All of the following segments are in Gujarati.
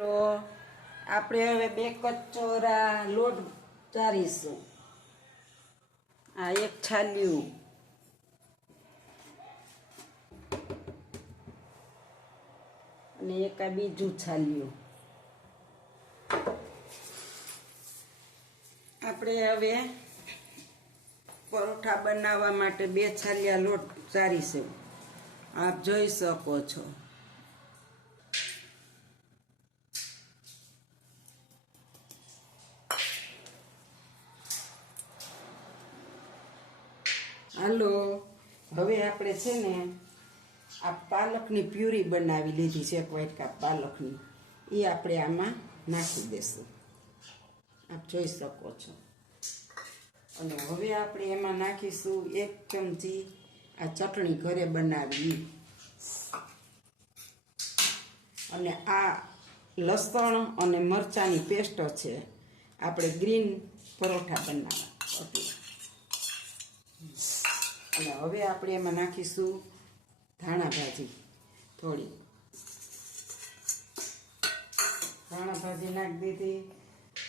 તો આપણે હવે બે કચોરા લોટ ચારીશું આ એક છાલ્યું અને એક આ બીજું છાલ્યું આપણે હવે પરોઠા બનાવવા માટે બે છાલિયા લોટ ચારીશું આપ જોઈ શકો છો હાલો હવે આપણે છે ને આ પાલકની પ્યુરી બનાવી લીધી છે, એક વાટકા પાલકની. એ આપણે આમાં નાખી દેશું. આપ જોઈ શકો છો. અને હવે આપણે એમાં નાખીશું એક ચમચી આ ચટણી ઘરે બનાવી અને આ લસણ અને મરચાંની પેસ્ટ છે, આપણે ગ્રીન પરોઠા બનાવવા એટલે અને હવે આપણે એમાં નાખીશું ધાણા ભાજી. થોડી. ધાણા ભાજી નાખી દીધી.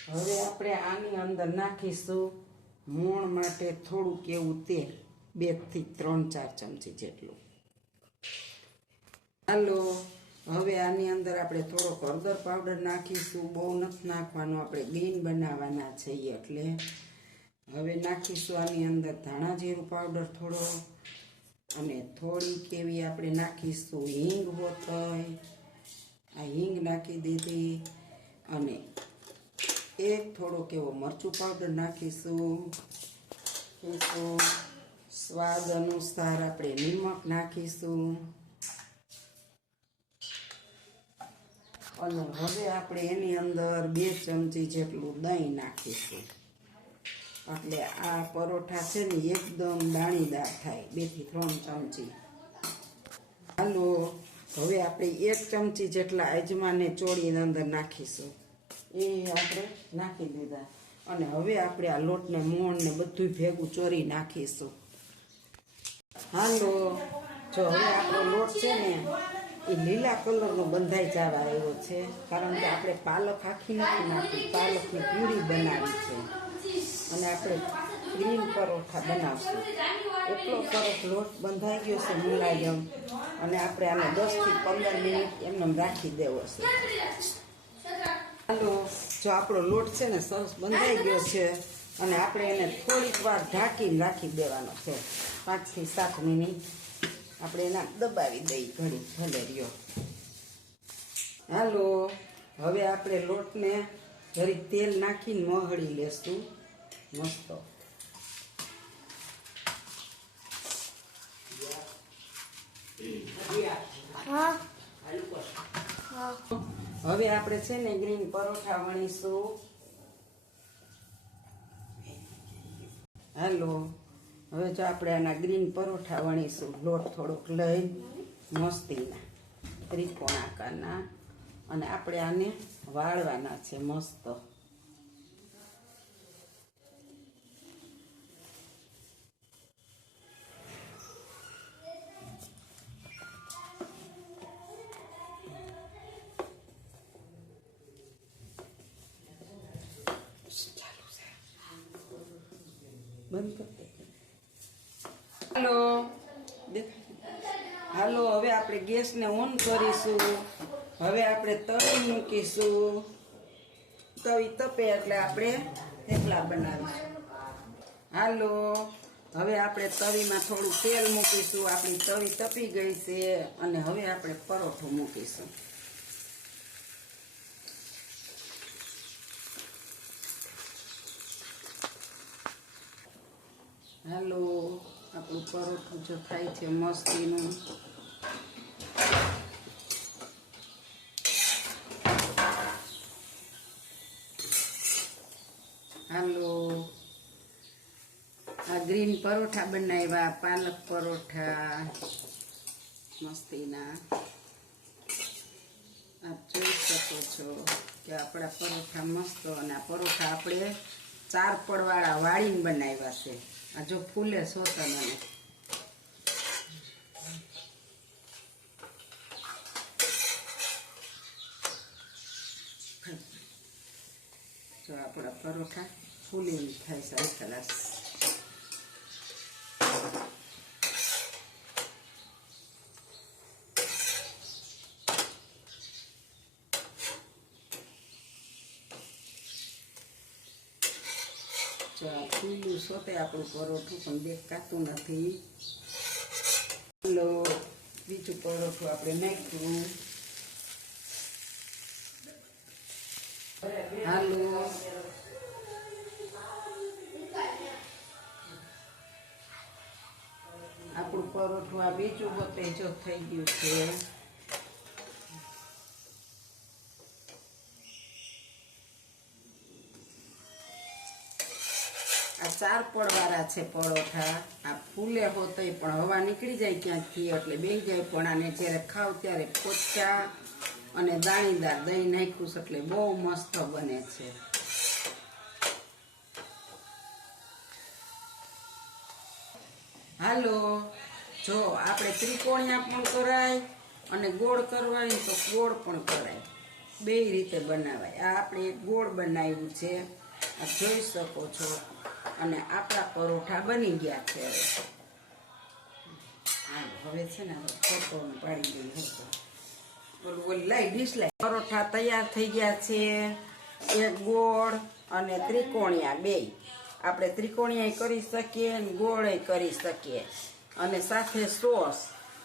હવે આપણે આની અંદર નાખીશું મોણ માટે થોડુંક એવું તેલ. બેથી ત્રણ ચાર ચમચી જેટલું. હાલો. હવે આની અંદર આપણે થોડોક હળદર પાવડર નાખીશું. બહુ નથી નાખવાનું. આપણે ગ્રીન બનાવવાના છીએ એટલે હવે નાખીશું આની અંદર ધાણા જીરું પાવડર થોડો અને થોડીક એવી આપણે નાખીશું હિંગ હોતય. આ હિંગ નાખી દીધી અને એક થોડોક એવો મરચું પાવડર નાખીશું. સ્વાદ અનુસાર આપણે નિમક નાખીશું. અને હવે આપણે એની અંદર બે ચમચી જેટલું દહીં નાખીશું. એટલે આ પરોઠા છે ને એકદમ દાણીદાર થાય. બેથી ત્રણ ચમચી. હાલો, હવે આપણે એક ચમચી જેટલા અજમાને ચોળીને અંદર નાખીશું. એ આપણે નાખી દીધા. અને હવે આપણે આ લોટને મોણને બધું ભેગું ચોરી નાખીશું. હાલો, જો હવે આપણો લોટ છે ને, એ લીલા કલરનો બંધાઈ જવા આવ્યો છે. કારણ કે આપણે પાલક આખી નથી નાખી, પાલકની પૂરી બનાવી છે. અને આપણે ગ્રીન પરોઠા બનાવશું. એટલો સરસ લોટ બંધાઈ ગયો છે મુલાયમ. અને આપણે આને દસથી પંદર મિનિટ એમને રાખી દેવો છે. હાલો, જો આપણો લોટ છે ને સરસ બંધાઈ ગયો છે અને આપણે એને થોડીક વાર ઢાંકીને રાખી દેવાનો છે. પાંચથી સાત મિનિટ આપણે એના દબાવી દઈ ઘડી ભલે રહ્યો. હાલો, હવે આપણે લોટને જરીક તેલ નાખીને મહળી લેશું. મસ્ત હવે આપણે છે ને ગ્રીન પરોઠા વણીશું. હાલો. હવે જો આપણે આના ગ્રીન પરોઠા વણીશું. લોટ થોડોક લઈ મસ્તીના ત્રિકોણ આકારના અને આપણે આને વાળવાના છે મસ્ત. બંધ કરી હાલો. હાલો, હવે આપણે ગેસને ઓન કરીશું. હવે આપણે તવી મૂકીશું. તવી તપે એટલે આપણે થેપલા બનાવીશું. હાલો. હવે આપણે તવીમાં થોડું તેલ મૂકીશું. આપણી તવી તપી ગઈ છે. અને હવે આપણે પરોઠું મૂકીશું. હાલો, આપણું પરોઠું જો થાય છે મસ્તીનું. હાલો, આ ગ્રીન પરોઠા બનાવ્યા, પાલક પરોઠા, મસ્તીના. આપ જોઈ શકો છો કે આપણા પરોઠા મસ્ત અને આ પરોઠા આપણે ચાર પડવાળા વાળીને બનાવ્યા છે. આ જો ફૂલે સોતા મને. જો આપણા પરોઠા ફૂલી થાય સારી ખલાસ જો આ ફૂલું સોતે આપણું પરોઠું, પણ દેખાતું નથી. હલો બીજું પરોઠું આપણે નાખ્યું. હાલો. આપણું પરોઠું આ બીજું હોતે થઈ ગયું છે. આ ચાર પડવાળા છે પરોઠા. આ ફૂલે હોતે પણ હવા નીકળી જાય ક્યાંકથી, એટલે બે જાય. પણ આને જ્યારે ખાવ ત્યારે પોચા અને દાણીદાર દહીં નાખ્યું એટલે બહુ મસ્ત બને છે. હાલો, જો આપણે ત્રિકોણિયા પણ કરાય અને ગોળ કરવાય તો ગોળ પણ કરાય. બે રીતે બનાવાય. આ આપણે ગોળ બનાવ્યું છે. જોઈ શકો છો. અને આપણા પરોઠા બની ગયા છે હવે. છે ને હવે પાડી દઈએ. બોલું પરોઠા તૈયાર થઈ ગયા છે. એક ગોળ અને ત્રિકોણિયા, બે. આપણે ત્રિકોણિયા કરી શકીએ અને ગોળે કરી શકીએ. અને સાથે સોસ,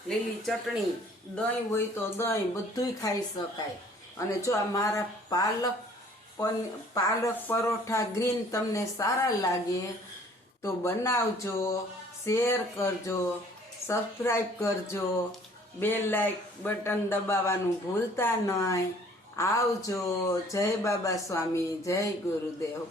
લીલી ચટણી, દહીં હોય તો દહીં બધુંય ખાઈ શકાય. અને જો મારા પાલક પાલક પરોઠા ગ્રીન તમને સારા લાગે તો બનાવજો શેર કરજો સબસ્ક્રાઈબ કરજો બે લાઈક બટન દબાવવાનું ભૂલતા નહીં. આવજો. જય બાબા સ્વામી. જય ગુરુદેવ.